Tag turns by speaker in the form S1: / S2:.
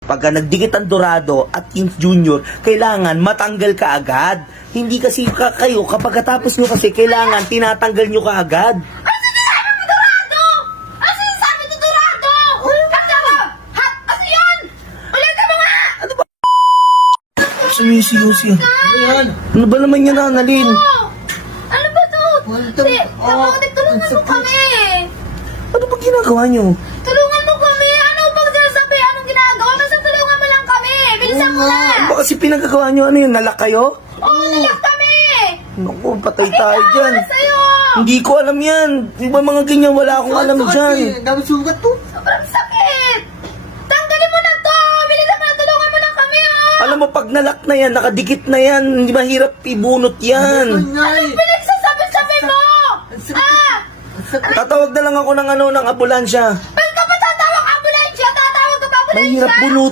S1: Pagka nagdikit ang Dorado at yung Junior, kailangan matanggal ka agad. Hindi kasi kayo, kapag katapos nyo kasi, kailangan tinatanggal nyo ka agad.
S2: Ano sinasabi mo, Dorado? Ano sinasabi mo, Dorado? Kanta mo! Ha? Ano yan? Ulitin mo nga!
S1: Ano ba? Sumisiyo.
S3: Ano yan?
S1: Ano ba naman yan, Annalyn?
S2: Ano ba to? Hindi, tulungan mo kami.
S1: Ano ba ginagawa nyo?
S2: Tulungan mo kami. Ano bang sinasabi? Anong ginagawa? Basta tulungan mo lang kami. Bilisan mo na.
S1: Ano ba kasi pinagagawa nyo? Ano yun, nalak kayo?
S2: Oo, nalak kami.
S1: Naku, patay tayo dyan.
S2: Para sa'yo.
S1: Hindi ko alam yan. Di ba mga ganyan, wala akong alam dyan.
S3: Dami sugat to.
S2: Sobrang sakit. Tanggalin mo na to. Bilisan mo na. Tulungan mo lang kami, oh.
S1: Alam mo, pag nalak na yan, nakadikit na yan, hindi mahirap ibunot yan.
S3: Nay.
S2: Pinagsasabi mo. Ah!
S1: Tatawag na lang ako ng ambulansya.
S2: Ba't ka pa tatawag ambulansya? Tatawag ka pa ambulansya?
S1: Mahirap bunot.